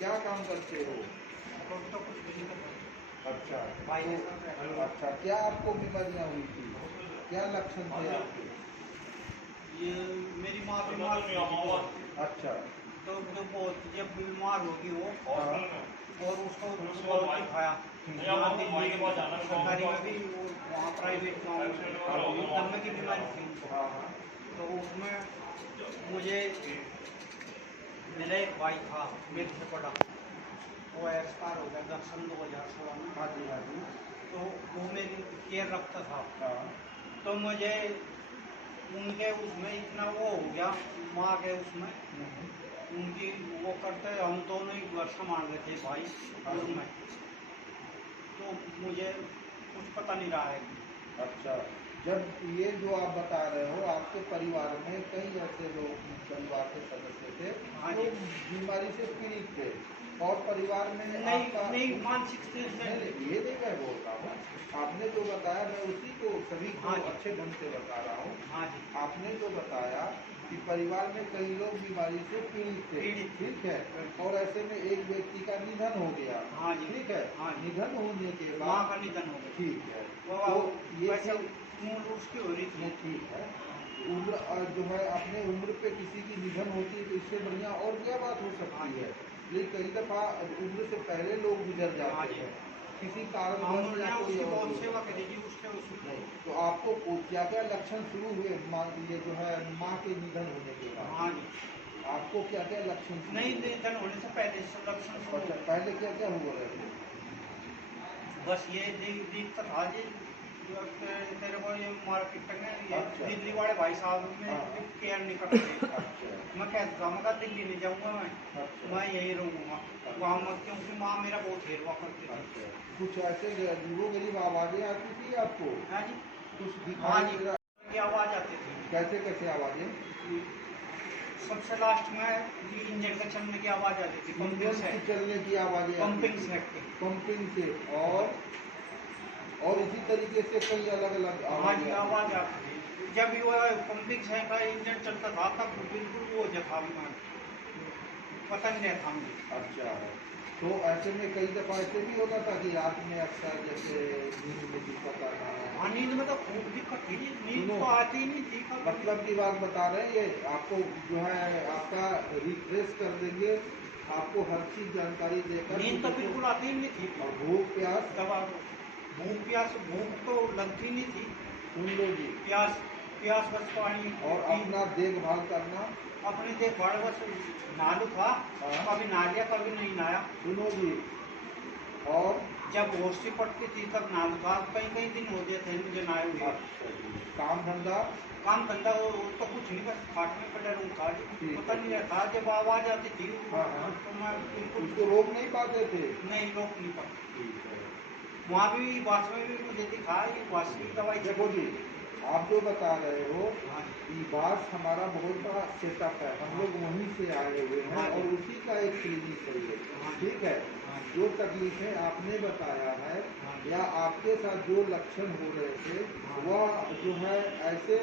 क्या काम करते हो? तो कुछ भी नहीं करता। अच्छा भाई तो के साथ रहता अच्छा, क्या आपको बीमारियां हुई थी? क्या लक्षण थे आपके? ये मेरी माँ बीमार थी बहुत। अच्छा तो बहुत जब बीमार होगी वो हाँ और उसको बहुत दिखाया यहाँ दिल्ली सरकारी में भी वो वहाँ प्राइवेट गाँव में दम्मे की बीमारी थी उनको। हाँ हाँ तो उसमें मुझे मेरा एक भाई था मेरे से बड़ा, वो एक्सपायर हो गया सन 2016 में। हाँ जी हाँ जी तो वो मेरी केयर रखता था। हाँ तो मुझे उनके उसमें इतना वो हो गया, माँ के उसमें उनकी वो करते हम दोनों ही घर संभाल रहे थे भाई हाँ जी। उसमें। तो मुझे कुछ पता नहीं रहा है। अच्छा, जब ये जो आप बता रहे हो आपके परिवार में कई ऐसे लोग परिवार के सदस्य थे हाँ जो जी। बीमारी से पीड़ित थे और परिवार में नहीं आपका नहीं मानसिक से नहीं, ये नहीं मैं बोल रहा हूँ। आपने जो बताया मैं उसी को सभी को हाँ जी। अच्छे ढंग से बता रहा हूँ। हाँ जी। आपने जो बताया कि परिवार में कई लोग बीमारी से पीड़ित थे, पीड़ित थे। ठीक है, और ऐसे में एक व्यक्ति का निधन हो गया, हाँ जी। ठीक है, हाँ जी। निधन होने के माँ बाद का निधन हो गया। ठीक है, वो तो ये वैसे चीज मूल उसकी हो रही थी। नहीं ठीक है। उम्र जो है अपने उम्र पे किसी की निधन होती है तो इससे बढ़िया और क्या बात हो हाँ सकती जी। है। लेकिन कई दफा उम्र से पहले लोग गुजर हाँ जाते जी। हैं किसी कारणवश या हमने कोई उसकी और बहुत भी सेवा होता करी है। थी उसके उसमें। नहीं तो आपको क्या क्या लक्षण शुरू हुए ये जो है माँ के निधन होने के बाद हाँ जी। आपको क्या क्या लक्षण शुरू नहीं हुए? निधन होने से पहले से लक्षण शुरू अच्छा, हो गए। पहले क्या क्या हुआ रहे थे? बस ये दिक्कत था जी, जो तेरे को ये मार्केट में ये अच्छा दिल्ली वाले भाई साहब हाँ में केयर नहीं करते। अच्छा मैं कहता था मैं दिल्ली नहीं जाऊंगा अच्छा मैं यहीं रहूंगा गाँव में, क्योंकि माँ मेरा बहुत हेरवा करती थी। अच्छा, कुछ ऐसे अजीबो गरीब आवाजें आती थी आपको? हाँ जी। कुछ हाँ दिखाई जी। दे रहा? की आवाज़ आती थी। कैसे कैसे आवाजें? सबसे लास्ट में ये इंजन का चलने की आवाज़ आती थी पंपिंग इंजन से। की चलने की आवाजें आती पंपिंग थी, से। पंपिंग से, और इसी तरीके से कई अलग अलग हाँ जी आवाजें आती आवाज़ थी। आती थी जब भी वो पंपिंग से का इंजन चलता था तब बिल्कुल वो हो जाता मैं पता नहीं था मुझे। अच्छा, तो ऐसे में कई दफा ऐसे भी होता था कि रात में अक्सर जैसे नींद में दिक्कत आना हाँ है? नींद में तो खूब दिक्कत थी, नींद सुनो, तो आती ही नहीं थी कभी। मतलब की बात बता रहे हैं, ये आपको जो है आपका रिफ्रेश कर देंगे, आपको हर चीज जानकारी देकर नींद कि तो देखो, बिल्कुल आती ही नहीं थी। और भूख प्यास, दवा भूख तो लगती नहीं थी। सुन लो जी, प्यास प्यास बस पानी और पी अपना देखभाल करना। अपनी देखभाल बस नालू था, हाँ कभी नहा लिया कभी नहीं नहाया। सुनो जी, और जब होशी पड़ती थी तब नालू था, कई कई दिन हो गए थे मुझे नहाए हुए। अच्छा जी, काम धंधा काम धंधा वो तो कुछ नहीं, बस खाट में पड़ा रहूँ था जी, ठीक पता है नहीं ठीक रहता जब आवाज़ आती थी हाँ हाँ, तो मैं बिल्कुल उसको रोक नहीं पाते थे? नहीं रोक नहीं पाता। ठीक है, वहाँ भी बस में भी मुझे दिखा ये बस की दवाई देखो जी, आप जो बता रहे हो हाँ कि बास हमारा बहुत बड़ा सेटअप है, हम लोग वहीं से आए हुए हैं हाँ जी। और उसी का एक क्लिनिक है ये, हाँ जी। ठीक है। हाँ जी। जो तकलीफें आपने बताया है हाँ जी। या आपके साथ जो लक्षण हो रहे थे हाँ। वह जो है ऐसे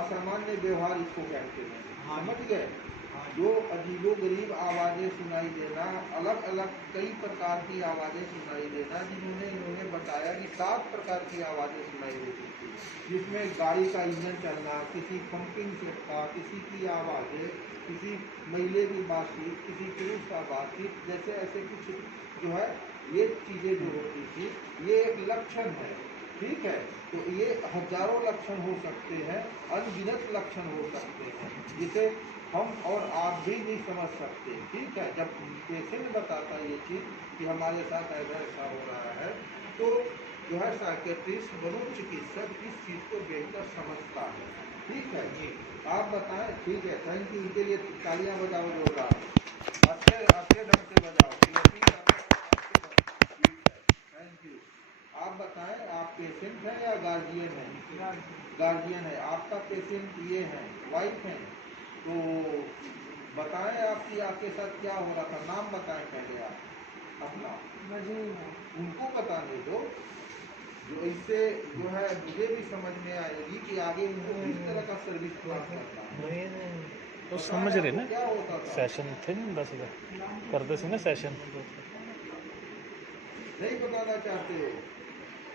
असामान्य व्यवहार इसको कहते हैं, हाँ जी। समझ गए। हाँ जी। जो अजीबो गरीब आवाज़ें सुनाई देना, अलग अलग कई प्रकार की आवाज़ें सुनाई देना, जिन्होंने इन्होंने बताया कि 7 प्रकार की आवाज़ें सुनाई देती थी, जिसमें गाड़ी का इंजन चलना, किसी पंपिंग सेट का, किसी की आवाज़ें, किसी महिला की बातचीत, किसी पुरुष का बातचीत, जैसे ऐसे कुछ जो है ये चीज़ें जो होती थी, ये एक लक्षण है, ठीक है। तो ये हजारों लक्षण हो सकते हैं, अनगिनत लक्षण हो सकते हैं, जिसे हम और आप भी नहीं समझ सकते, ठीक है। जब पेशेंट बताता ये चीज़ कि हमारे साथ ऐसा ऐसा हो रहा है, तो जो है साइकेट्रिस्ट मनोचिकित्सक इस चीज़ को बेहतर समझता है, ठीक है जी। आप बताएं। ठीक है, थैंक यू, इनके लिए तालियां बजाओ जोरदार, अच्छे अच्छे ढंग से बजाओ, क्लैपिंग करना अच्छे ढंग से, ठीक है, थैंक यू। आप बताएं, आप पेशेंट हैं या गार्जियन हैं? गार्जियन है, आपका पेशेंट ये है, वाइफ हैं, तो बताएं आपकी आपके साथ क्या हो रहा था, नाम बताएं पहले आप अपना, उनको बताने दो, जो इससे जो है मुझे भी समझ में आएगी कि आगे उनको किस तरह का सर्विस प्राप्त करना है। तो समझ रहे ना क्या होता था? सैशन थे ना बस करते थे ना सैशन नहीं बताना चाहते?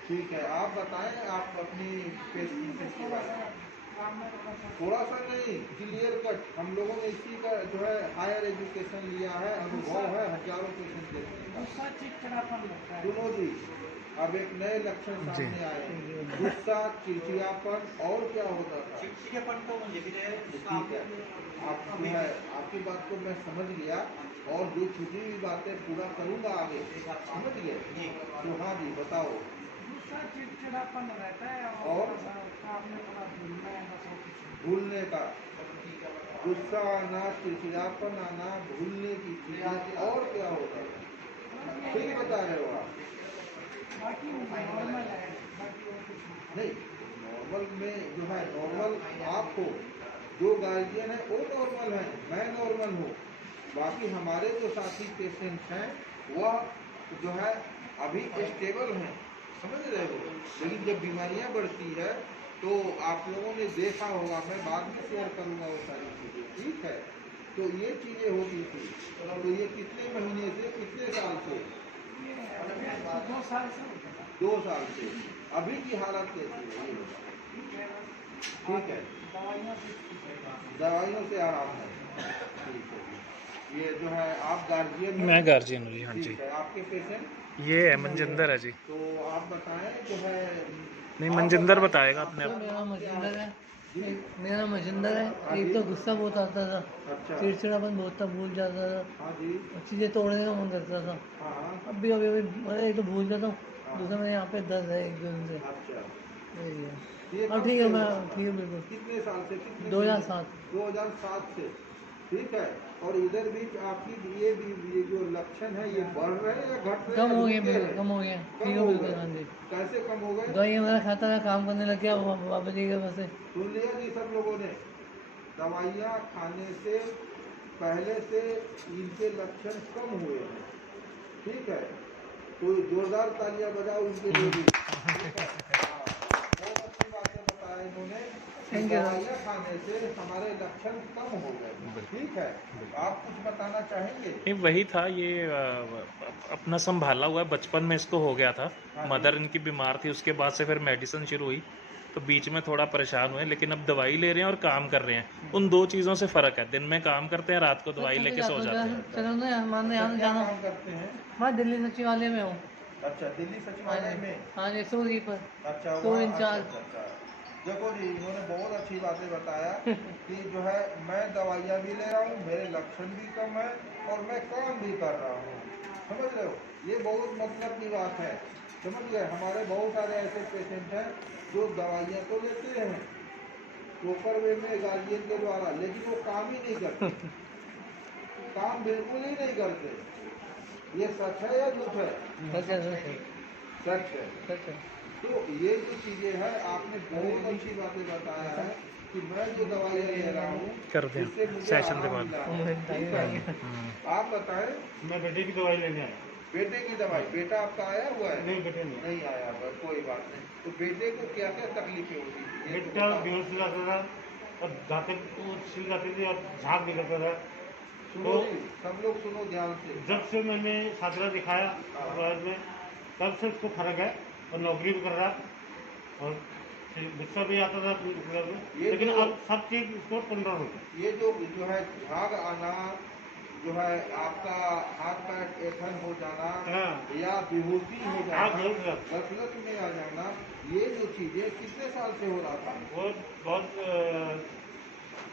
ठीक है, आप बताएं, आप अपनी पेशेंट के बारे में थोड़ा सा नहीं, क्लियर कट। हम लोगों ने इसी का जो है हायर एजुकेशन लिया है, अनुभव है हजारों पेशेंट देखने का। सुनो जी, अब एक नए लक्षण जी। सामने आए हैं, गुस्सा, चिड़चिड़ापन, और क्या होता था? चिड़चिड़ापन तो मुझे भी है। ठीक है, आप जो है आपकी बात को मैं समझ गया, और जो छुटी हुई बातें पूरा करूंगा आगे, समझ गए? जी। तो हाँ जी, बताओ। दूसरा चिड़चिड़ापन रहता है और काम में थोड़ा भूलना है बस और कुछ नहीं। भूलने का, गुस्सा आना, चिड़चिड़ापन आना, भूलने की चीजें, और क्या होता है? ठीक बता रहे हो आप? बाकी नॉर्मल है, बाकी और कुछ नहीं। नहीं, नॉर्मल में जो है, नॉर्मल आप हो, जो गार्जियन है वो नॉर्मल है, मैं नॉर्मल हूँ। बाकी हमारे जो साथी पेशेंट हैं वह जो है अभी स्टेबल हैं, समझ रहे हो? लेकिन जब बीमारियां बढ़ती है तो आप लोगों ने देखा होगा, मैं बाद में शेयर करूंगा वो सारी चीज़ें, ठीक है? तो ये चीज़ें होती थी। तो ये कितने महीने से, कितने साल से? ये 2 साल से होता था। 2 साल से। अभी की हालत कैसी है ये बताओ? ठीक है, बस ठीक है, दवाइयाँ से ठीक है। दवाइयों से आराम है, ठीक है जी। ये जो है आप गार्जियन हैं? मैं गार्जियन हूँ जी। हाँ जी, ठीक है, आपके पेशेंट? ये है मनजिंदर है जी। तो आप बताएं जो है, नहीं, आप मनजिंदर बताएं, बताएगा अपने आपका आप। मेरा नाम क्या मजिंदर है? है। जी? मेरा मजिंदर है। हाँ एक जी। तो गुस्सा बहुत आता था, अच्छा। चिड़चिड़ापन बहुत था, भूल जाता था, हाँ जी। और चीज़ें तोड़ने का मन करता था। हाँ हाँ। अब भी अभी एक तो भूल जाता हूँ, हाँ। दूसरा मेरे यहाँ पे दर्द है 1 2 दिन से। अच्छा, यही है। ये अब कब ठीक से है, हुआ मैं था? ठीक है बिल्कुल। कितने साल से, कितने 2007। 2007 से, ठीक है। और इधर बीच आपकी ये जो लक्षण है ये बढ़ रहे हैं या घट रहे हैं कम या हो गया, रुके बिल्कुल हैं? कम हो गया, कम ठीक है हो बिल्कुल। गए? हाँ जी, कैसे कम हो गए? दवाई मेरा खाता था, काम करने लग गया बाबा जी के वजह से। सुन लिया जी सब लोगों ने? दवाइयाँ खाने से पहले से इनके लक्षण कम हुए हैं, ठीक है? तो जोरदार तालियां बजाओ इनके लिए भी, ठीक है? हाँ, बहुत अच्छी बातें बताया इन्होंने कि थैंक यू। दवाइयाँ खाने से हमारे लक्षण कम हो गए, ठीक है? आप कुछ बताना चाहेंगे? नहीं, वही था ये अपना संभाला हुआ है, बचपन में इसको हो गया था। हाँ जी। मदर इनकी बीमार थी, उसके बाद से फिर मेडिसिन शुरू हुई, तो बीच में थोड़ा परेशान हुए, लेकिन अब दवाई ले रहे हैं और काम कर रहे हैं। उन दो चीज़ों से फ़र्क है, दिन में काम करते हैं, रात को दवाई लेके सो जाते हैं। चलो ना, हमारे अच्छा, यहाँ क्या जाना। काम करते हैं? मैं दिल्ली सचिवालय में हूँ। अच्छा, दिल्ली हाँ सचिवालय जी, में। हाँ जी, सूरी पर अच्छा, टू वहाँ, अच्छा इंचार्ज। अच्छा अच्छा। देखो जी, इन्होंने बहुत अच्छी बातें बताया कि जो है मैं दवाइयाँ भी ले रहा हूँ, मेरे लक्षण भी कम है, और मैं काम भी कर रहा हूँ, समझ रहे हो? ये बहुत मतलब की बात है, समझ गए? हमारे बहुत सारे ऐसे पेशेंट हैं जो दवाइयाँ तो लेते हैं प्रॉपर वे में गार्जियन के द्वारा, लेकिन वो काम ही नहीं करते, काम बिल्कुल ही नहीं करते। ये सच है या झूठ है? सच है, सच है, सच है। सच है। तो ये जो चीज़ें हैं, आपने बहुत अच्छी बातें बताया है कि मैं जो दवाइयाँ ले रहा हूँ करते हैं इससे मुझे सेशन के आराम बाद। मिला है, ठीक है? आप बताएं। मैं बेटे की दवाई लेने आया। बेटे की दवाई, बेटा आपका आया हुआ है? नहीं, बेटे नहीं। नहीं आया हुआ, कोई बात नहीं। तो बेटे को क्या क्या तकलीफें होती थी ये तो बेटा बताओ। बेहोश हो जाता था और दांतें वो छिल जाती थी और झाग निकलता था। सुनो तो जी, सब लोग सुनो ध्यान से। जब से मैंने साधना दिखाया कॉलेज में, तब से उसको फर्क है और नौकरी भी कर रहा है और फिर गुस्सा भी आता था मतलब में, ये लेकिन जो- अब सब चीज़ उसको कंट्रोल हो गया। ये जो है झाग आना, जो है आपका हाथ पैर ऐठन हो जाना, हाँ। या बेहोशी हो हाँ, जाना, बेहोश हो जाना। गफलत में आ जाना, ये जो चीजें कितने साल से हो रहा था? वो बहुत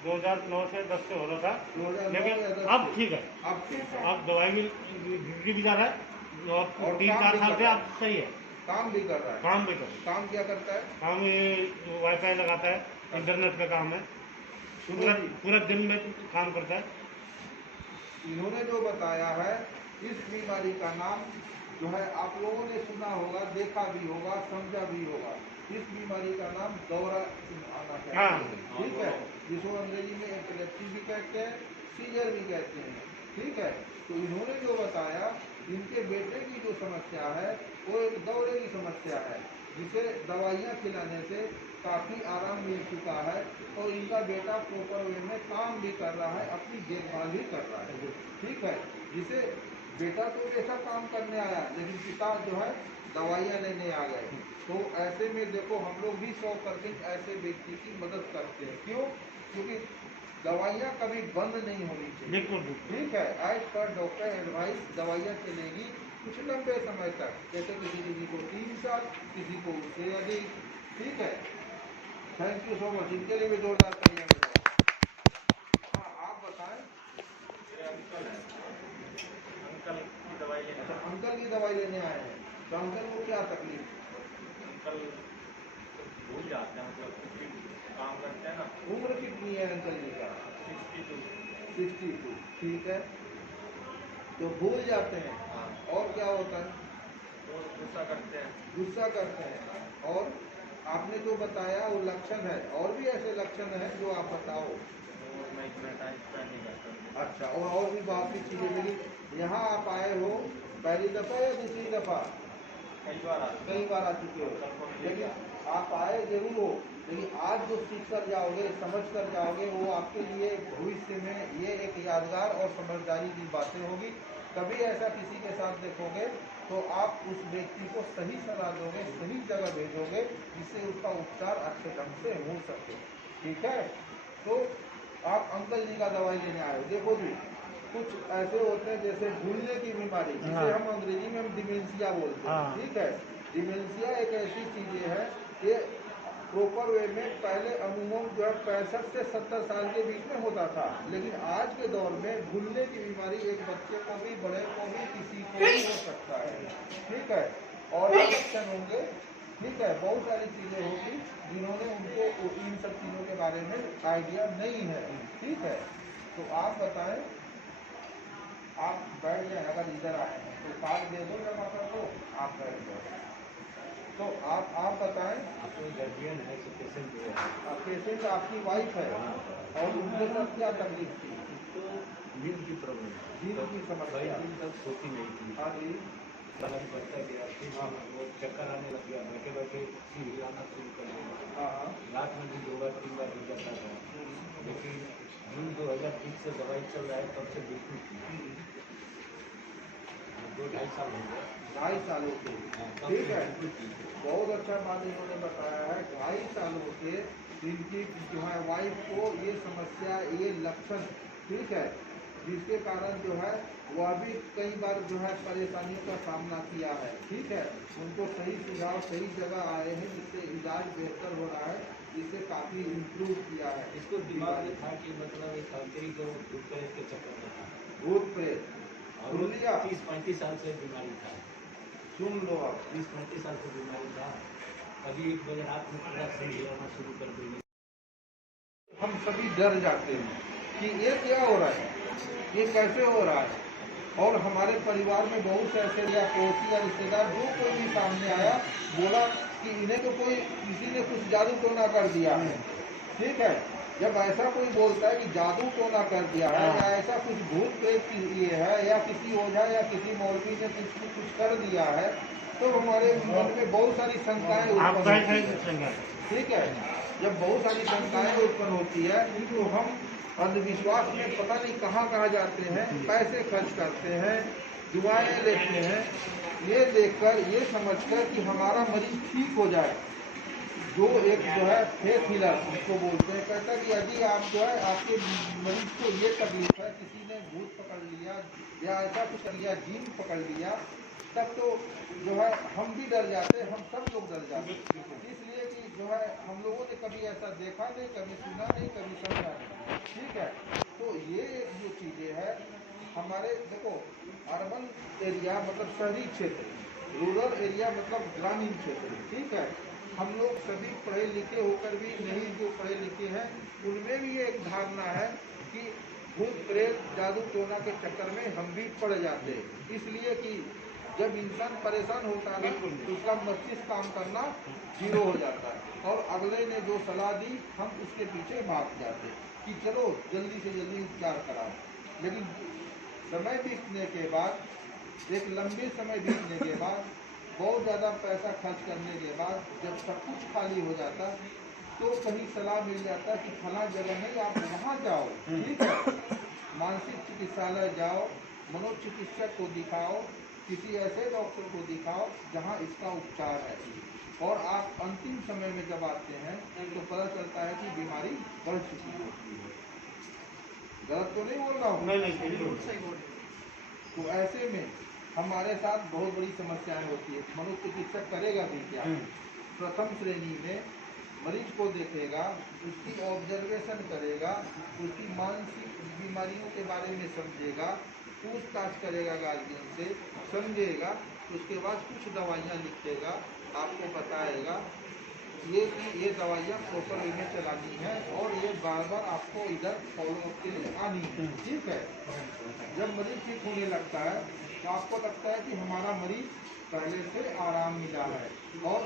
2009 से 10 से हो रहा था, 2009 लेकिन या 10 अब से? ठीक है। अब ठीक है, अब दवाई भी ड्यूटी भी जा रहा है और और 3-4 काम भी साल कर से रहा अब है, सही है। काम भी कर रहा है। काम भी कर काम क्या करता है? काम ये वाईफाई लगाता है, इंटरनेट का काम है, सुनो पूरा जी, पूरा दिन में काम करता है। इन्होंने जो बताया है, इस बीमारी का नाम जो है आप लोगों ने सुना होगा, देखा भी होगा, समझा भी होगा। इस बीमारी का नाम दौरा आना कहते हाँ। हैं, ठीक है? जिसको अंग्रेजी में एपिलेप्सी भी कहते हैं, सीजर भी कहते हैं, ठीक है? तो इन्होंने जो बताया, इनके बेटे की जो समस्या है वो एक दौरे की समस्या है, जिसे दवाइयाँ खिलाने से काफ़ी आराम मिल चुका है और इनका बेटा प्रॉपर वे में काम भी कर रहा है, अपनी देखभाल भी कर रहा है। ठीक है, जिसे बेटा तो ऐसा काम करने आया लेकिन पिता जो है दवाइयाँ लेने आ गए। तो ऐसे में देखो हम लोग भी 100% ऐसे व्यक्ति की मदद करते हैं। क्यों? क्योंकि दवाइयाँ कभी बंद नहीं होनी चाहिए। बिल्कुल ठीक है, एज पर डॉक्टर एडवाइस दवाइयाँ चलेगी कुछ लंबे समय तक, जैसे किसी को 3 साल, किसी को उससे अधिक। ठीक है, थैंक यू सो मच। इनके लिए भी जोरदार तालियां बजाएं। हाँ, आप बताएं। अंकल की दवाई लेने अच्छा, अंकल की दवाई लेने आए हैं, तो अंकल को क्या तकलीफ? अंकल भूल जाते हैं, मतलब काम करते हैं ना। उम्र कितनी है अंकल जी का? 62। ठीक है, तो भूल जाते हैं। हाँ। और क्या होता है? वो गुस्सा करते हैं। गुस्सा करते हैं। और आपने जो बताया वो लक्षण है, और भी ऐसे लक्षण हैं जो आप बताओ। और मैं इतना टाइम स्पेंड नहीं करता। अच्छा, और भी बाकी चीज़ें, लेकिन यहाँ आप आए हो पहली दफ़ा या दूसरी दफ़ा? कई बार आ चुके हो, लेकिन आप आए जरूर हो। लेकिन आज जो सीख कर जाओगे, समझ कर जाओगे, वो आपके लिए भविष्य में ये एक यादगार और समझदारी की बातें होगी। कभी ऐसा किसी के साथ देखोगे तो आप उस व्यक्ति को सही सलाह दोगे, सही जगह भेजोगे, जिससे उसका उपचार अच्छे ढंग से हो सके। ठीक है, तो आप अंकल जी का दवाई लेने आए हो। देखो जी, कुछ ऐसे होते हैं जैसे भूलने की बीमारी, जिसे हम अंग्रेजी में हम डिमेंशिया बोलते हैं। ठीक है, डिमेंशिया एक ऐसी चीज़ है कि प्रॉपर वे में पहले अमूमन जो है 65 से 70 साल के बीच में होता था, लेकिन आज के दौर में भूलने की बीमारी एक बच्चे को भी, बड़े को भी, किसी को भी हो सकता है। ठीक है, और लक्षण होंगे। ठीक है, बहुत सारी चीज़ें होगी जिन्होंने उनको इन सब चीज़ों के बारे में आइडिया नहीं है। ठीक है, तो आप बताएं। आप बैठ जाए, अगर इधर आए हैं तो कार्ड दे दो जमा कर दो, आप बैठ जाओ। तो आप बताएं। गार्जियन है, पेशेंट जो है, पेशेंट आपकी वाइफ है, और उनके साथ क्या तकलीफ थी? तो नींद की प्रॉब्लम है। नींद की समस्या। 22 दिन तक सोती नहीं थी। हाँ जी। गला बढ़ता गया, फिर वो चक्कर आने लग गया, बैठे बैठे सिर हिलाना शुरू कर दिया। हाँ हाँ। रात में भी 2 बार 3 बार गिर जाता था। लेकिन जून 2020 से दवाई चल रहा है, तब से बिल्कुल ठीक। 2-2.5 साल हो गए। 2.5 सालों से। ठीक है, बहुत अच्छा बात इन्होंने बताया है। 2.5 सालों से इनकी जो है वाइफ को ये समस्या, ये लक्षण, ठीक है, जिसके कारण जो है वह भी कई बार जो है परेशानियों का सामना किया है। ठीक है, उनको सही सुझाव, सही जगह आए हैं, जिससे इलाज बेहतर हो रहा है, जिससे काफ़ी इम्प्रूव किया है। इसको दिमाग में था कि मतलब एक कंकरी को भूत प्रेत के चक्कर में था, भूत प्रेत और सुन लिया। 30-35 साल से बीमारी था। सुन लो आप। 30-35 साल से बीमारी था। कभी 1 बजे रात में पूरा सिर हिलाना शुरू कर देंगे। हम सभी डर जाते हैं कि ये क्या हो रहा है, ये कैसे हो रहा है। और हमारे परिवार में बहुत से ऐसे या पड़ोसी या रिश्तेदार, जो कोई भी सामने आया, बोला कि इन्हें तो कोई, किसी ने कुछ जादू टोना कर दिया है। ठीक है, जब ऐसा कोई बोलता है कि जादू टोना कर दिया है, या ऐसा कुछ भूत प्रेत ये है, या किसी ओझा या किसी मौलवी ने कुछ कर दिया है, तो हमारे मन में बहुत सारी शंकाएं उत्पन्न होती हैं। ठीक है, जब बहुत सारी शंकाएं उत्पन्न होती है तो हम अंधविश्वास में पता नहीं कहाँ कहाँ जाते हैं, पैसे खर्च करते हैं, दुआएं लेते हैं, ये देखकर, ये समझकर कि हमारा मरीज ठीक हो जाए। जो एक जो है फेथ हीलर जिसको बोलते हैं, कहता है कि यदि आप जो है, आपके मरीज को ये तकलीफ है, किसी ने भूत पकड़ लिया या ऐसा कुछ कर लिया, जीन पकड़ लिया, तब तो जो है हम भी डर जाते, हम सब लोग डर जाते, इसलिए कि जो है हम लोगों ने कभी ऐसा देखा नहीं, कभी सुना नहीं, कभी समझा नहीं। ठीक है, तो ये जो चीज़ें हैं हमारे, देखो, अर्बन एरिया मतलब शहरी क्षेत्र, रूरल एरिया मतलब ग्रामीण क्षेत्र। ठीक है, हम लोग सभी पढ़े लिखे होकर भी नहीं, जो पढ़े लिखे हैं उनमें भी ये एक धारणा है कि भूत प्रेत जादू टोना के चक्कर में हम भी पड़ जाते हैं। इसलिए कि जब इंसान परेशान होता है तो उसका मस्तिष्क काम करना जीरो हो जाता है, और अगले ने जो सलाह दी हम उसके पीछे भाग जाते कि चलो जल्दी से जल्दी उपचार कराओ। लेकिन समय बीतने के बाद, एक लंबे समय बीतने के बाद, बहुत ज़्यादा पैसा खर्च करने के बाद जब सब कुछ खाली हो जाता, तो कहीं सलाह मिल जाता है कि फला जगह नहीं, आप वहाँ जाओ, ठीक है, मानसिक चिकित्सालय जाओ, मनोचिकित्सक को दिखाओ, किसी ऐसे डॉक्टर को दिखाओ जहाँ इसका उपचार है। और आप अंतिम समय में जब आते हैं तो पता चलता है कि बीमारी बढ़ चुकी होती है। गलत तो नहीं बोल रहा हूँ? नहीं तो ऐसे में हमारे साथ बहुत बड़ी समस्याएं होती है। मनोचिकित्सक करेगा भी क्या? प्रथम श्रेणी में मरीज को देखेगा, उसकी ऑब्जर्वेशन करेगा, उसकी मानसिक बीमारियों के बारे में समझेगा, पूछताछ करेगा गार्जियन से, समझेगा, उसके बाद कुछ दवाइयाँ लिखेगा, आपको बताएगा ये दवाइयाँ प्रॉपर वे में चलानी है और ये बार बार आपको इधर फॉलोअप के लिए आनी है, ठीक है। जब मरीज ठीक होने लगता है तो आपको लगता है कि हमारा मरीज पहले से आराम मिला है और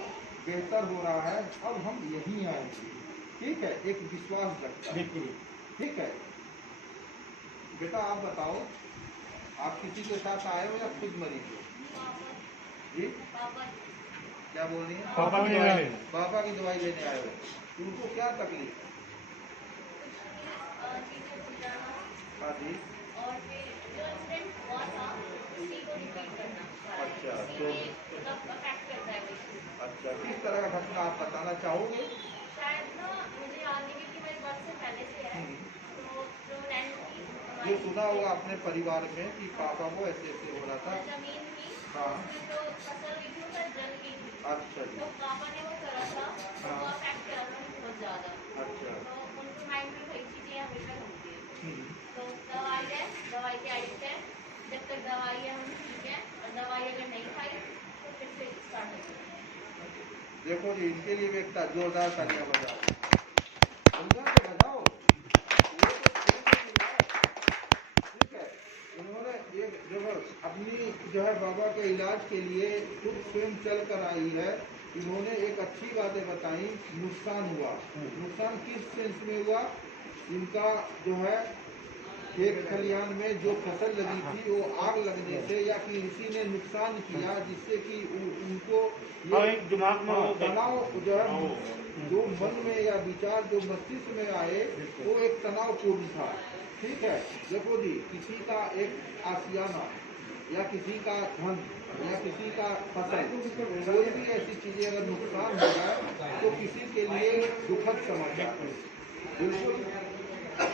बेहतर हो रहा है, अब हम यहीं आएंगे, ठीक है, एक विश्वास लगता है, ठीक है। बेटा आप बताओ, आप किसी के साथ आए हो या खुद मरीज हो? जी क्या बोल रही हैं? पापा की दवाई पापा की दवाई लेने आए हो, उनको क्या तकलीफ है? हाँ जी, और फिर जो इंसिडेंट हुआ था उसी को रिपीट करना अच्छा, तो मतलब अफेक्ट करता है वो issue। अच्छा, किस तरह का घटना आप बताना चाहोगे? शायद ना मुझे याद नहीं क्योंकि मेरे बर्थ से पहले से है। तो जो लैंड थी जो हमारी सुना होगा अपने परिवार में कि पापा को ऐसे ऐसे हो रहा था। जमीन थी, हाँ, उसमें जो फसल हुई थी वो सब जल गई थी। अच्छा जी, तो पापा ने वो करा था तो वो हाँ, अफेक्ट करा था बहुत ज़्यादा। अच्छा, तो उनके माइंड में वही चीज़ें हमेशा घूमती है। हम्म, तो दवाई है, दवाई के आइट है, जब तक दवाई है हम ठीक है, और दवाई अगर नहीं खाई तो फिर से स्टार्ट हो जाएगा। देखो जी, इनके लिए भी एक जोरदार तालियां बजाओ, समझा के बजाओ, ये तो फ्री में मिला है, ठीक है। उन्होंने एक जगह अपनी जो है बाबा के इलाज के लिए खुद स्वयं चल कर आई है। इन्होंने एक अच्छी बातें बताई, नुकसान हुआ, नुकसान किस सेंस में हुआ? इनका जो है खेत खलिहान में जो फसल लगी थी वो आग लगने से या किसी ने नुकसान किया जिससे कि उनको एक दिमाग में वो तनाव जो है जो मन में या विचार जो मस्तिष्क में आए वो एक तनावपूर्ण था, ठीक है। देखो जी, किसी का एक आशियाना या किसी का धन या किसी का फसल, कोई भी ऐसी चीजें अगर नुकसान हो जाए तो किसी के लिए दुखद समाचार है, बिल्कुल।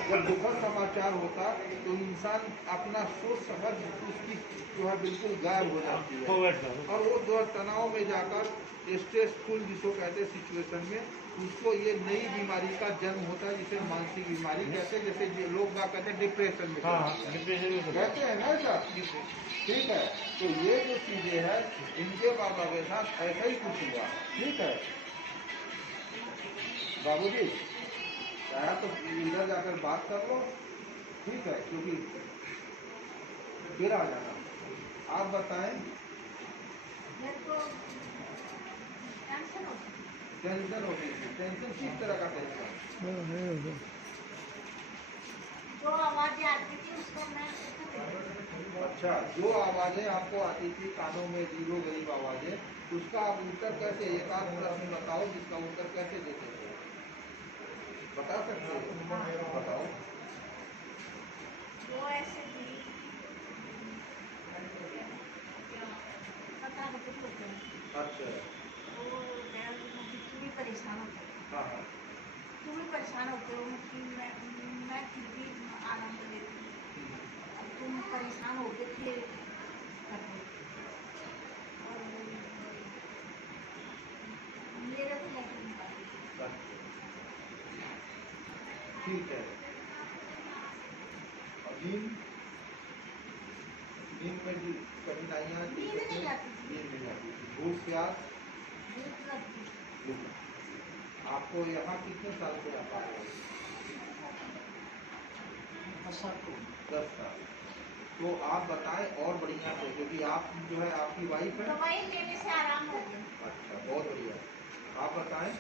जब दुखद समाचार होता तो इंसान अपना सोच समझ उसकी जो है बिल्कुल गायब हो जाती है और वो जो है तनाव में जाकर स्ट्रेसफुल जिसको कहते हैं सिचुएशन में उसको ये नई बीमारी का जन्म होता है जिसे मानसिक बीमारी कहते हैं, जैसे जो लोग बात कहते हैं डिप्रेशन में कहते हैं ना ऐसा, ठीक है। तो ये जो चीजें है इनके बाबा के साथ ऐसा ही कुछ हुआ, ठीक है। बाबूजी चाहे तो इधर जाकर बात कर लो, ठीक है, क्योंकि फिर आ जाना। आप बताएं, मेरे को टेंशन होती है। टेंशन होती है, टेंशन किस तरह का टेंशन? जो आवाज़ें आती थी उसको मैं अच्छा, जो आवाजें आपको आती थी कानों में, जीरो गरीब आवाजें, उसका आप उत्तर कैसे, एक आध प्रश्न बताओ जिसका उत्तर कैसे देते थे, बता सकते हो? बताओ। जो ऐसे थी पता नहीं कुछ होता है। अच्छा, वो तुम भी परेशान होते हो, हाँ हाँ, तुम भी परेशान होते हो कि मैं फिर भी आनंद लेती हूँ, अब तुम परेशान होते थे कर दो और मेरे को नहीं पाती। ठीक है। नींद, नींद में भी कठिनाइयाँ, नींद नहीं आती थी। नींद नहीं आती थी, भूख प्यास, भूख लगती थी। आपको यहाँ कितने साल से आता है? 10 साल। तो आप बताएं और बढ़िया से, क्योंकि आप जो है आपकी वाइफ है। दवाई लेने से आराम हो गया। अच्छा, बहुत बढ़िया। आप बताएं।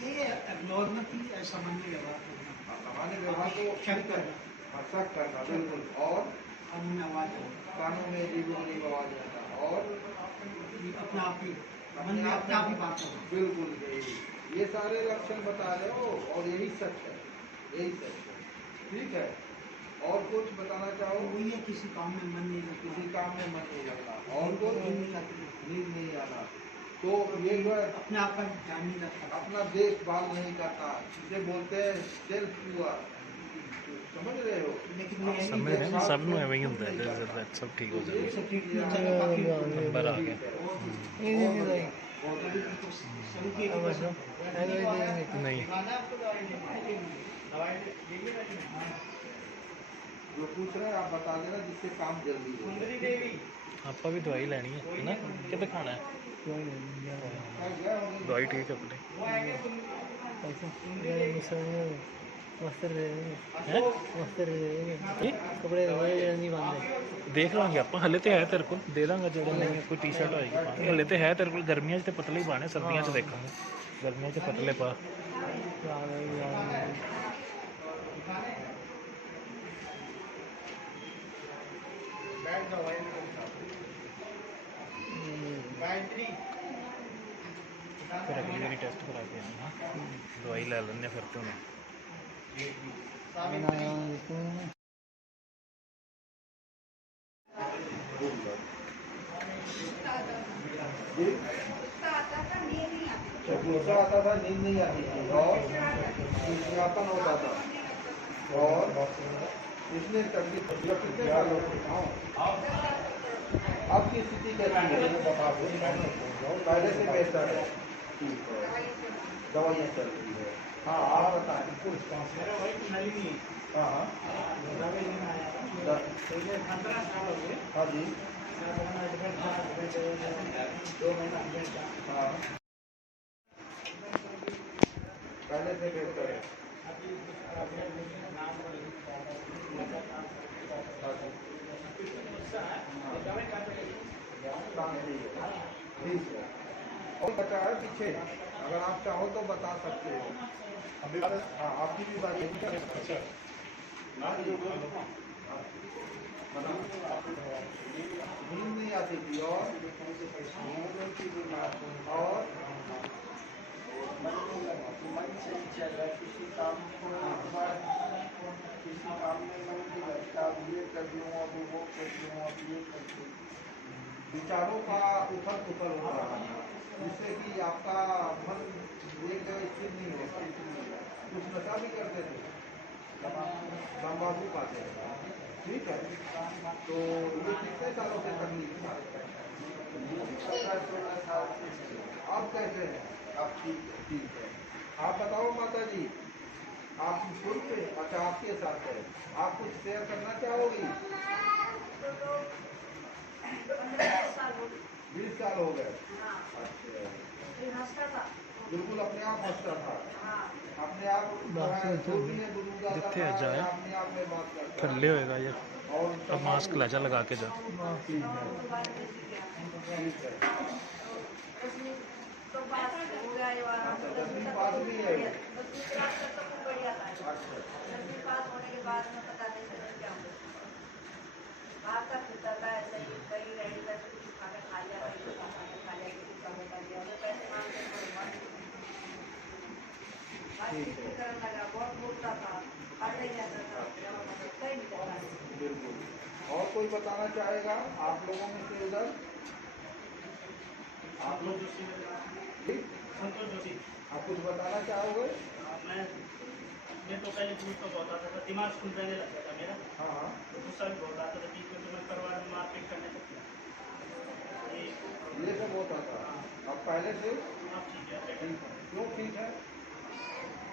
ये नॉर्मल थी, सामान्य व्यवहार करना, सामान्य व्यवहार तो शक करना, शक करना, बिल्कुल। और कानून में आवाज कानों में अजीब गरीब आवाज आना और अपने आप ही मन में अपने आप ही बात करना, बिल्कुल यही। ये सारे लक्षण बता रहे हो और यही सच है, यही सच है। ठीक है, और कुछ बताना चाहो? वही है, किसी काम में मन नहीं लगता, किसी काम में मन नहीं लगता और कुछ नींद नहीं आती, नींद नहीं आना, तो ये जो है अपने आप का ध्यान नहीं रखता, अपना देखभाल नहीं करता, इसे बोलते हैं सेल्फ हुआ। समझ रहे हो? लेकिन ये समझ रहे हैं, सब में वही होता है, सब ठीक हो जाएगा। सब ट्रीटमेंट चला काफी नंबर आ गया। शुरू की नहीं जो पूछ रहे हैं आप बता देना, जिससे काम जल्दी हो। आपका भी दवाई लेनी है ना, कि दिखाना है? दवाई ठीक है अपने कपड़े नहीं बांधे देख लांगे आप, हले तो है तेरे को दे दांगा जो नहीं कोई टी शर्ट होएगी पानी, हले तो है तेरे को। गर्मियां तो पतले ही पाने, सर्दियां च देखांगे, गर्मियां च पतले पा। फिर अगली बारी टेस्ट करा के आना, दवाई ले लेंगे फिर तो नहीं। गुस्सा आता था, नींद नहीं आती थी और चिड़चिड़ापन होता था, और इसने तकलीफ कितने सालों से आपकी स्थिति कैसी है? पहले से बेहतर है, ठीक है, दवाइयाँ चल रही है। हाँ आप बताएं। हाँ हाँ हाँ जी हाँ, पहले से बेहतर है। ठीक है, और बचा है पीछे, अगर आप चाहो तो बता सकते हो। हाँ आपकी भी बात है। नींद नहीं आती थी और किसी काम में मन नहीं लगता, अब ये कर दूँ, अब वो कर दूँ, अब ये कर दूँ, विचारों का उथल पुथल हो रहा है, जिससे कि आपका मन एक जगह स्थिर नहीं होता। कुछ नशा भी करते थे, तम्बाकू खाते थे, ठीक है, तो ये कितने सालों से तकलीफ था? आप कैसे हैं? आप ठीक है, ठीक है। आप बताओ माता जी, आप स्कूल पे? अच्छा आपके साथ है, आप कुछ शेयर करना चाहोगी? 20 साल हो गए। अच्छा, बिल्कुल अपने आप हंसता था, अपने आप जिथे जाए अपने आप में बात करता थल्ले होएगा ये, और अब मास्क ला जा लगा के जा। ठीक है, ठीक है। दसवीं पास भी है? बिल्कुल, और कोई बताना चाहेगा आप लोगों में से उधर? आप लोग आप कुछ बताना चाहोगे? मैं तो पहले दूध तो बहुत आता था, दिमाग खुल रहने लगता था मेरा। हाँ हाँ, तो गुस्सा भी बहुत आता था, बीच में तो मैं परिवार में मारपीट करने लगता था। ये सब होता था। अब पहले से अब ठीक है, ठीक है, क्यों ठीक है?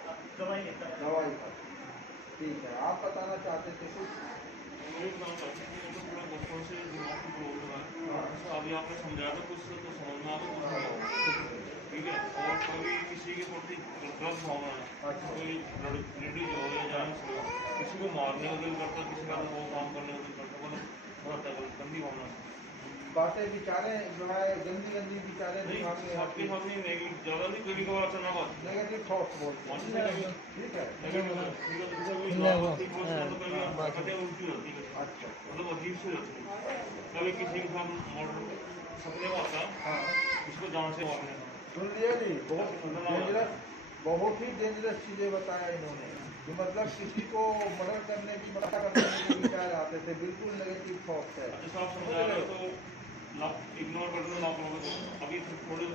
अब दवाई लेता है। दवाई का ठीक है। आप बताना चाहते थे कुछ? अभी आपने समझाया था कुछ तो समझ में आता कुछ नहीं आता, ठीक है। और कभी किसी के प्रति गलत भावना है, कोई लेडीज हो या जेंट्स हो, किसी को मारने का दिल करता, किसी का वो काम करने का दिल करता, मतलब बहुत गंदी भावना। बातें विचारे जो है गंदी गंदी विचारे दिमाग में आपके साथ नहीं रहेगी, ज़्यादा नहीं कभी कभार अचानक नेगेटिव थॉट्स बोलते हैं, ठीक है। अच्छा, मतलब अजीब सी रहती है। कभी किसी के साथ मर्डर सपने में आता है, हाँ इसको जान से मारने का। सुन लिया जी, बहुत डेंजरस बहुत ही डेंजरस चीज़ें बताया इन्होंने कि मतलब किसी को मर्डर करने की मर्डर करने के विचार आते थे, बिल्कुल नेगेटिव थॉट्स है। अच्छा आप समझा रहे हो तो इग्नोर कर दो, आप लोगों को अभी थोड़े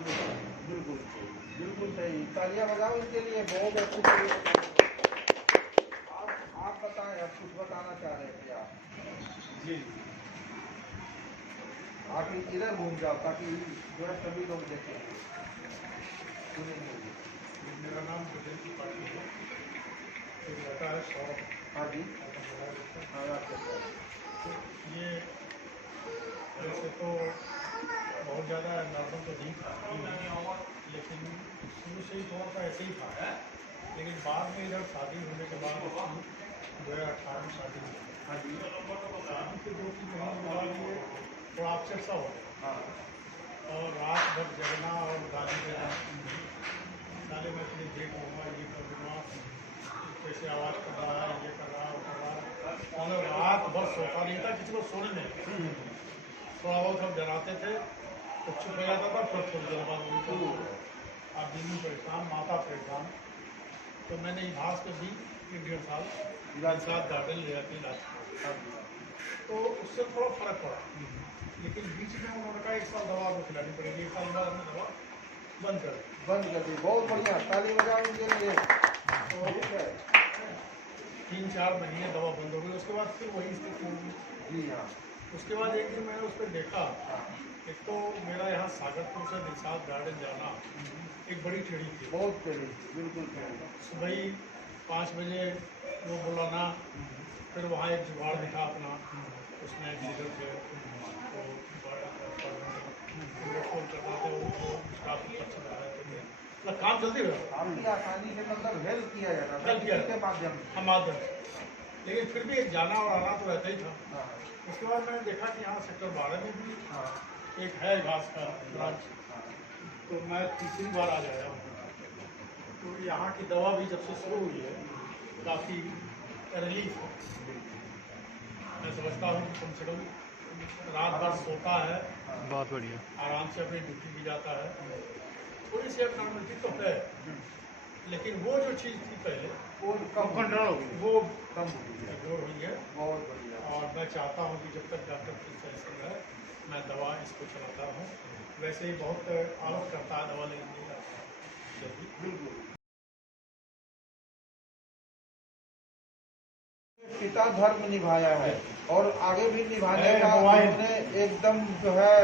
बिल्कुल बिल्कुल सही, तालियां बजाओ इनके लिए, बहुत अच्छी तरीके आप बताएं, अब कुछ बताना चाह रहे थे आप? जी आप इधर घूम जाओ ताकि जो है सभी लोग देखें सुनेंगे। मेरा नाम ब्रजेंद्र पाटिल है, एक लड़का है सौरभ। हाँ जी, हाँ, तो ये वैसे तो बहुत ज़्यादा नॉर्मल तो नहीं था, लेकिन शुरू से ही थोड़ा सा ऐसे ही था। लेकिन बाद में इधर शादी होने के बाद 2018 में शादी हुई। हाँ जी, शादी के 2-3 महीने के बाद ये थोड़ा अपसेट सा हो गया हाँ और रात भर जगना और गाली देना, साले मैं तुझे देख लूँगा, ये कर दूँगा, कैसे आवाज़ कर रहा है, ये कर रहा है, वो कर रहा है। मतलब रात भर सोता नहीं था, किसी को सोने नहीं। थोड़ा बहुत हम डराते थे तो चुप हो जाता था, फिर थोड़ी देर बाद उनको आप दिन परेशान, माता परेशान। तो मैंने इलाज पे भी 1-1.5 साल इलाज गार्डन ले आती इलाज, तो उससे थोड़ा फर्क पड़ा। लेकिन बीच में उन्होंने कहा 1 साल दवा को खिलानी पड़ेगी, 1 साल बाद हमने दवा बंद कर दी। दी। बहुत बढ़िया, ताली बजाओ इनके लिए। ठीक है, 3-4 महीने दवा बंद हो गई, उसके बाद फिर वही स्थिति हो गई। जी हाँ, उसके बाद एक दिन मैंने उस पर देखा, एक तो मेरा यहाँ सागरपुर से निषाद गार्डन जाना एक बड़ी टेढ़ी थी। बहुत टेढ़ी, बिल्कुल टेढ़ी। सुबह ही 5 बजे वो बुलाना, फिर वहाँ एक जुगाड़ दिखा अपना, उसमें एक लीडर थे, वो फोन करता था, वो स्टाफ अच्छा रहा है, मतलब काम जल्दी हो जाता। काफी आसानी से मतलब हेल्प किया जाता था हेल्प किया के माध्यम से। हम आदम, लेकिन फिर भी एक जाना और आना तो रहता ही था। हाँ उसके बाद मैंने देखा कि यहाँ सेक्टर 12 में भी हाँ एक है घास का ब्रांच, तो मैं तीसरी बार आ गया हूँ। तो यहाँ की दवा भी जब से शुरू हुई है काफ़ी रिलीफ है। मैं समझता हूँ कि कम से कम रात भर सोता है, बहुत बढ़िया। आराम से अपनी ड्यूटी भी जाता है। थोड़ी सी एबनॉर्मलिटी तो है, लेकिन वो जो चीज़ थी पहले वो कम कंट्रोल हो गई, वो कम हो गई है। इग्नोर हुई है। बहुत बढ़िया। और मैं चाहता हूँ कि जब तक डॉक्टर की सजेशन है मैं दवा इसको चलाता हूँ। वैसे ही बहुत आलस करता है दवा लेने का जल्दी। बिल्कुल, पिता धर्म निभाया है और आगे भी निभाने का उन्होंने एकदम जो है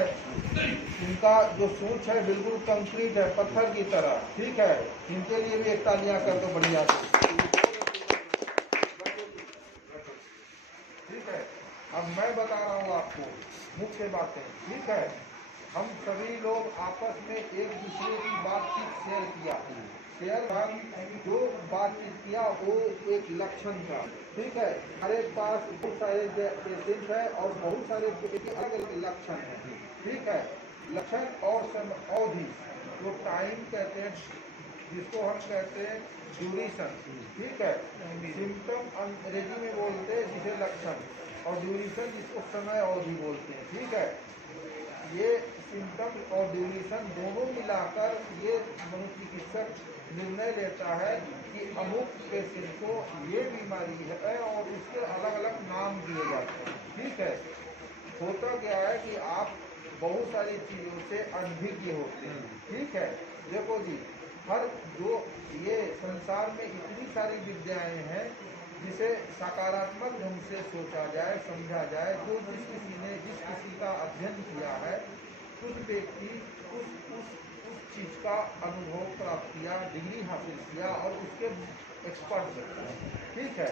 इनका जो सोच है बिल्कुल कंक्रीट है, पत्थर की तरह। ठीक है, इनके लिए भी एक तालियां कर दो बढ़िया से। ठीक है, अब मैं बता रहा हूँ आपको मुख्य बातें। ठीक है, हम सभी लोग आपस में एक दूसरे की बातचीत शेयर किया, जो बातचीत किया वो एक लक्षण था। ठीक है, हमारे पास बहुत सारे पेशेंट है और बहुत सारे अलग अलग लक्षण है। ठीक है, लक्षण और अवधि जो टाइम कहते हैं, जिसको हम कहते हैं ड्यूरेशन। ठीक है, सिम्टम अंग्रेजी में बोलते हैं जिसे लक्षण, और ड्यूरेशन जिसको समय अवधि बोलते हैं। ठीक है, ये सिम्टम और ड्यूरेशन दोनों मिलाकर ये मनोचिकित्सक निर्णय लेता है कि अमुक पेशेंट को ये बीमारी है और उसके अलग अलग नाम दिए जाते हैं। ठीक है, होता क्या है कि आप बहुत सारी चीज़ों से अनभिज्ञ होते हैं। ठीक है, देखो जी, हर जो ये संसार में इतनी सारी विद्याएं हैं जिसे सकारात्मक ढंग से सोचा जाए, समझा जाए, जो जिस किसी का अध्ययन किया है उस व्यक्ति उस चीज़ का अनुभव प्राप्त किया, डिग्री हासिल किया और उसके एक्सपर्ट बनता है। ठीक है,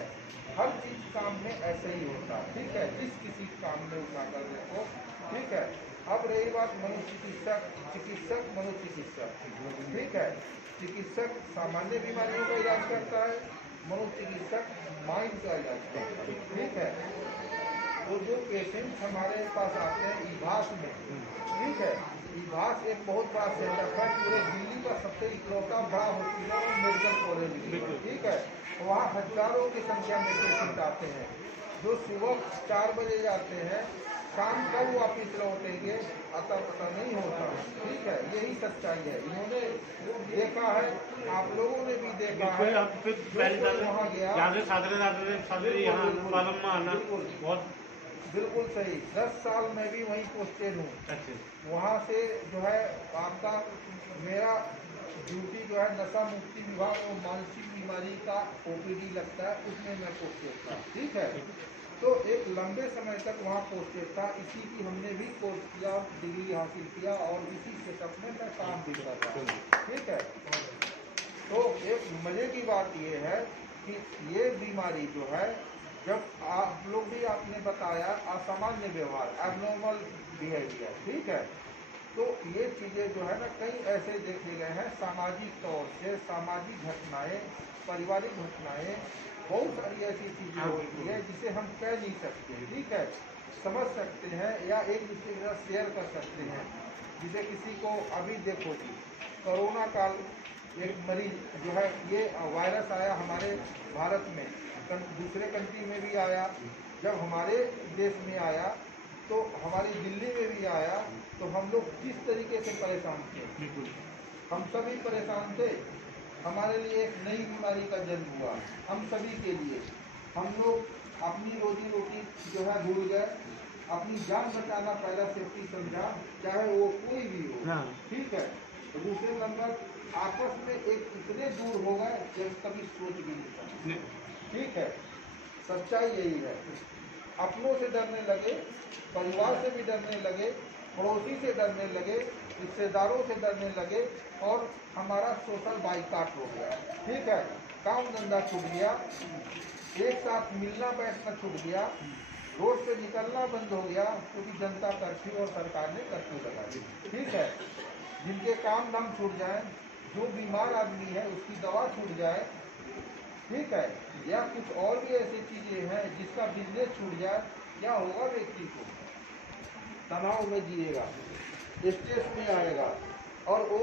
हर चीज़ काम में ऐसे ही होता है। ठीक है, जिस किसी काम में उठा कर देखो। ठीक है, अब रही बात मनोचिकित्सक, चिकित्सक, मनोचिकित्सक। ठीक है, चिकित्सक सामान्य बीमारियों का इलाज करता है, मनोचिकित्सक माइंड का इलाज करता है। ठीक है, तो जो पेशेंट हमारे पास आते हैं ईभास में, ठीक है, ईभास एक बहुत बड़ा सेटअप है, पूरे दिल्ली का सबसे इकलौता बड़ा हॉस्पिटल और मेडिकल कॉलेज। ठीक है, वहाँ हजारों की संख्या में पेशेंट आते हैं जो सुबह 4 बजे जाते हैं शाम कब वापिस लौटेंगे अता पता नहीं होता। ठीक है, यही सच्चाई है। इन्होंने देखा है, आप लोगों ने भी देखा है। वहाँ गया बहुत बिल्कुल सही। 10 साल मैं भी वहीं पोस्टेड हूँ। वहाँ से जो है आपका मेरा ड्यूटी जो है नशा मुक्ति विभाग और मानसिक बीमारी का ओपीडी लगता है, उसमें मैं पोस्टेड था। ठीक है, तो एक लंबे समय तक वहाँ पोस्टेड था। इसी की हमने भी कोर्स किया, डिग्री हासिल किया और इसी सेटअप में मैं काम भी करता था। ठीक है, तो एक मजे की बात ये है कि ये बीमारी जो है, जब आप लोग भी आपने बताया असामान्य व्यवहार, एबनॉर्मल बिहेवियर, ठीक है, तो ये चीज़ें जो है ना कई ऐसे देखे गए हैं सामाजिक तौर से, सामाजिक घटनाएं, पारिवारिक घटनाएं, बहुत सारी ऐसी चीज़ें होती है जिसे हम कह नहीं सकते। ठीक है, समझ सकते हैं या एक दूसरे के साथ शेयर कर सकते हैं। जिसे किसी को अभी देखो जी, कोरोना काल एक मरीज जो है, ये वायरस आया हमारे भारत में, दूसरे कंट्री में भी आया। जब हमारे देश में आया तो हमारी दिल्ली में भी आया, तो हम लोग किस तरीके से परेशान थे, हम सभी परेशान थे। हमारे लिए एक नई बीमारी का जन्म हुआ, हम सभी के लिए। हम लोग अपनी रोजी रोटी जो है भूल गए, अपनी जान बचाना पहला सेफ्टी समझा, चाहे वो कोई भी हो। ठीक है, दूसरे नंबर आपस में एक इतने दूर हो गए जब कभी सोच भी नहीं सकते। ठीक है, सच्चाई यही है। अपनों से डरने लगे, परिवार से भी डरने लगे, पड़ोसी से डरने लगे, रिश्तेदारों से डरने लगे और हमारा सोशल बाइकाट हो गया। ठीक है, काम धंधा छूट गया, एक साथ मिलना बैठना छूट गया, रोड पे निकलना बंद हो गया क्योंकि जनता कर्फ्यू और सरकार ने कर्फ्यू लगा दी। ठीक है, जिनके काम धाम छूट जाए, जो बीमार आदमी है उसकी दवा छूट जाए, ठीक है, या कुछ और भी ऐसी चीजें हैं जिसका बिजनेस छूट जाए, क्या होगा? व्यक्ति को तनाव में जिएगा, स्ट्रेस में आएगा और वो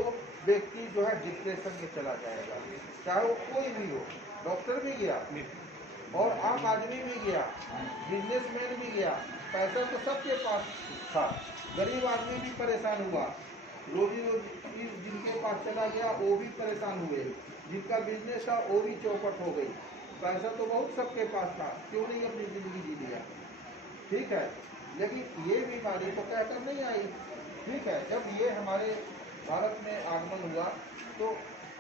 व्यक्ति जो है डिप्रेशन में चला जाएगा। चाहे वो कोई भी हो, डॉक्टर भी गया और आम आदमी भी गया, बिजनेसमैन भी गया, पैसा तो सबके पास था, गरीब आदमी भी परेशान हुआ, रोजी रोटी जिनके पास चला गया वो भी परेशान हुए, जिनका बिजनेस था वो भी चौपट हो गई। पैसा तो बहुत सबके पास था, क्यों नहीं अपनी जिंदगी जी लिया? ठीक है, लेकिन ये बीमारी तो कहकर नहीं आई। ठीक है, जब ये हमारे भारत में आगमन हुआ तो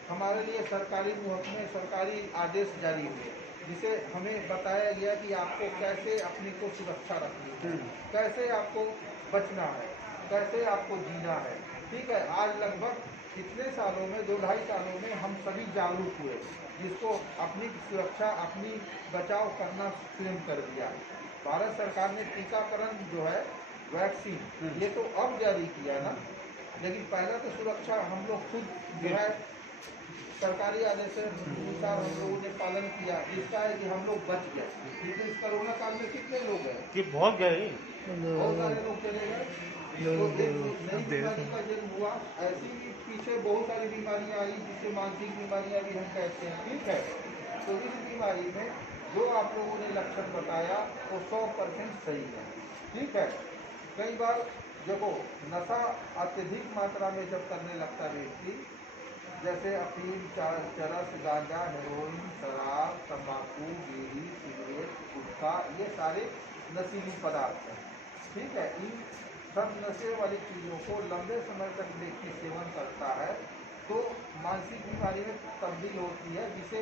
हमारे लिए सरकारी महकमे सरकारी आदेश जारी हुए, जिसे हमें बताया गया कि आपको कैसे अपने को सुरक्षा रखनी है, कैसे आपको बचना है, कैसे आपको जीना है। ठीक है, आज लगभग इतने सालों में, 2-2.5 सालों में हम सभी जागरूक हुए, जिसको अपनी सुरक्षा, अपनी बचाव करना स्वयं कर दिया। भारत सरकार ने टीकाकरण जो है वैक्सीन, ये तो अब जारी किया ना, लेकिन पहले तो सुरक्षा हम लोग खुद जो है सरकारी आदेश अनुसार हम लोगों ने पालन किया, जिसका है कि हम लोग बच गए। लेकिन इस कोरोना काल में कितने लोग हैं? कि बहुत गए, बहुत सारे लोग चले गए। तो नई बीमारी का जन्म हुआ। ऐसी भी पीछे बहुत सारी बीमारियां आई जिसे मानसिक बीमारियां भी हम कहते हैं। ठीक है, तो इस बीमारी में जो आप लोगों ने लक्षण बताया वो 100% सही है। ठीक है, कई बार देखो नशा अत्यधिक मात्रा में जब करने लगता व्यक्ति, जैसे अफीम, चरस, गांजा, हेरोइन, शराब, तंबाकू, बीड़ी, सिगरेट, गुटखा, ये सारे नशीली पदार्थ हैं। ठीक है, इन सब नशे वाली चीज़ों को लंबे समय तक व्यक्ति सेवन करता है तो मानसिक बीमारी में तब्दील होती है, जिसे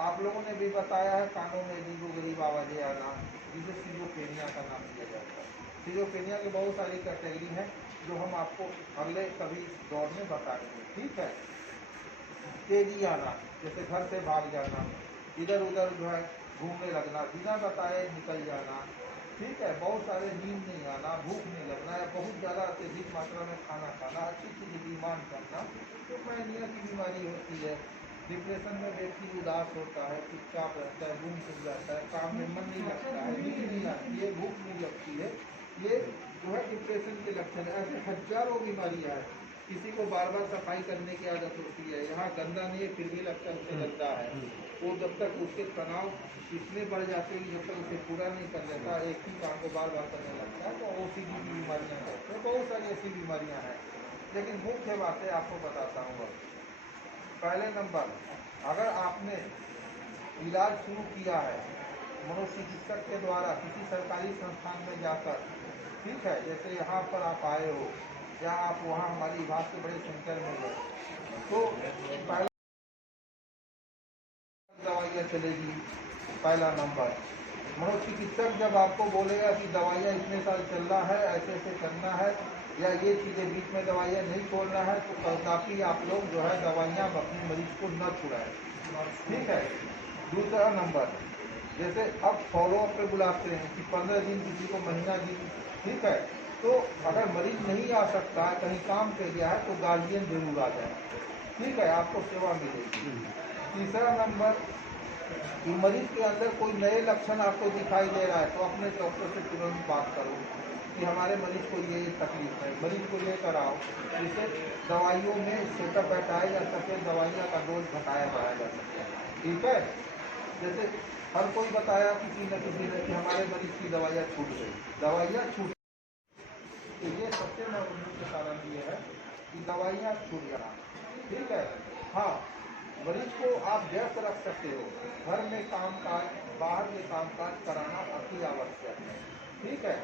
आप लोगों ने भी बताया है, कानों में अजीबो गरीब आवाज़ें आना, जिसे सिजोफ्रेनिया का नाम दिया जाता है। सिजोफ्रेनिया की बहुत सारी कैटेगरी हैं जो हम आपको अगले कभी दौर में बताएंगे। ठीक है, तेजी आना, जैसे घर से भाग जाना, इधर उधर जो है घूमने लगना, बिना बताए निकल जाना। ठीक है, बहुत सारे नींद नहीं आना, भूख नहीं लगना, या बहुत ज़्यादा अत्यधिक मात्रा में खाना खाना, अच्छी चीज़ डिमांड करना, तो मैनिया की बीमारी होती है। डिप्रेशन में व्यक्ति उदास होता है, चुपचाप रहता है, गुम सुन जाता है, काम में मन नहीं लगता है, नींद नहीं आती है, भूख नहीं लगती है, ये जो है डिप्रेशन के लक्षण है। ऐसे हजारों बीमारियाँ हैं किसी को बार बार सफाई करने की आदत होती है, यहाँ गंदा नहीं है फिर भी लगता है उसे गंदा है, वो जब तक उसके तनाव इतने बढ़ जाते हैं जब तक उसे पूरा नहीं कर लेता, एक ही काम को बार बार करने लगता है, तो OCD की बीमारियाँ कहते हैं, बहुत सारी ऐसी बीमारियाँ हैं। लेकिन मुख्य बातें आपको बताता हूँ अब। पहले नंबर, अगर आपने इलाज शुरू किया है मनोचिकित्सक के द्वारा किसी सरकारी संस्थान में जाकर, ठीक है, जैसे यहाँ पर आप आए हो या आप वहाँ हमारी विभाग के बड़े सेंटर में गए, तो पहला दवाइयाँ चलेगी। पहला नंबर, मनोचिकित्सक जब आपको बोलेगा कि दवाइयाँ इतने साल चलना है, ऐसे ऐसे करना है, या ये चीज़ें बीच में दवाइयाँ नहीं छोड़ना है, तो काफ़ी आप लोग जो है दवाइयाँ अपने मरीज को न छुड़ाएं, ठीक है। दूसरा नंबर, जैसे अब फॉलोअप पे बुलाते हैं कि 15 दिन, किसी को महीना दिन, ठीक है, तो अगर मरीज नहीं आ सकता है, कहीं काम पे गया है, तो गार्जियन जरूर आ जाए, ठीक है, आपको सेवा मिलेगी। तीसरा नंबर, कि मरीज के अंदर कोई नए लक्षण आपको दिखाई दे रहा है, तो अपने डॉक्टर से तुरंत बात करो कि हमारे मरीज को ये तकलीफ है, मरीज को ये कराओ, जिससे दवाइयों में सेटअप हटाया जा सके, दवाइयाँ का डोज घटाया बढ़ाया जा सके, ठीक है। जैसे हर कोई बताया किसी न किसी ने कि हमारे मरीज की दवाइयाँ छूट गई, दवाइयाँ छूट, तो ये सबसे मुख्य कारण ये है कि दवाइयाँ छूट जाना, ठीक है। हाँ, मरीज को आप व्यस्त रख सकते हो, घर में काम काज, बाहर के काम काज कराना अति आवश्यक है, ठीक है।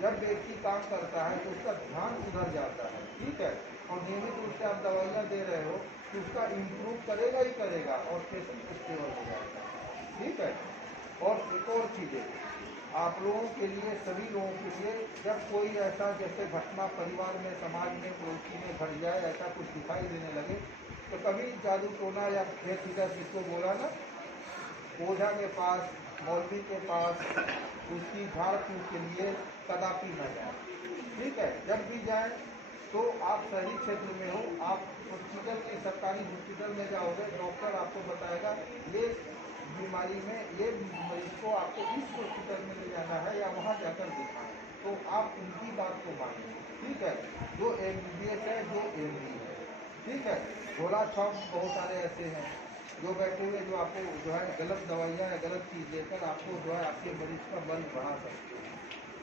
जब व्यक्ति काम करता है तो उसका ध्यान उधर जाता है, ठीक है, और नियमित रूप से आप दवाइयाँ दे रहे हो तो उसका इम्प्रूव करेगा ही करेगा और पेशेंट स्टेबल हो जाएगा, ठीक है। और एक और चीज़ें आप लोगों के लिए, सभी लोगों के लिए, जब कोई ऐसा जैसे घटना परिवार में, समाज में, पड़ोसी में घट जाए, ऐसा कुछ दिखाई देने लगे, तो कभी जादू टोना या खेत हिदर जिसको बोला ना, ओझा के पास, मौलवी के पास, उसकी झाड़ फूक के लिए कदापि न जाए, ठीक है। जब भी जाए तो आप शहरी क्षेत्र में हो, आप हॉस्पिटल के, सरकारी हॉस्पिटल में जाओगे, डॉक्टर आपको बताएगा ये बीमारी में ये मरीज को आपको इस हॉस्पिटल में ले जाना है या वहाँ जाकर दिखाएं, तो आप उनकी बात को मानें, ठीक है। जो MBBS है, जो MD है, ठीक है। झोला छाप बहुत सारे ऐसे हैं जो बैठे हुए, जो आपको जो है गलत दवाइयाँ या गलत चीज़ देकर आपको जो है आपके मरीज का बल बढ़ा सकते हैं,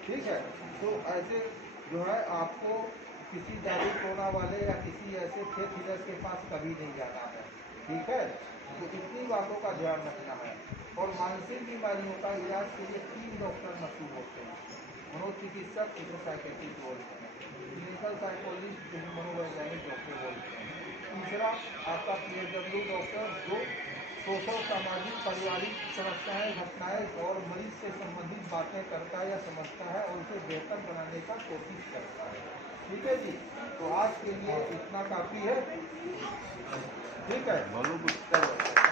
ठीक है। तो ऐसे जो है आपको किसी जादू टोना वाले या किसी ऐसे खेत हिदर के पास कभी नहीं जाना है, ठीक है। तो इतनी बातों का ध्यान रखना है। और मानसिक बीमारियों का इलाज के लिए 3 डॉक्टर मशहूर होते हैं, मनोचिकित्सक, जिसे साइकेट्रिस्ट बोलते हैं, क्लिनिकल साइकोलॉजिस्ट, जिसे मनोवैज्ञानिक डॉक्टर बोलते हैं, तीसरा आपका PSW डॉक्टर, जो सोशल, सामाजिक, पारिवारिक समस्याएं, घटनाएं और मरीज से संबंधित बातें करता है या समझता है और उसे बेहतर बनाने का कोशिश करता है, ठीक है जी। तो आज के लिए इतना काफ़ी है, ठीक है, चलो।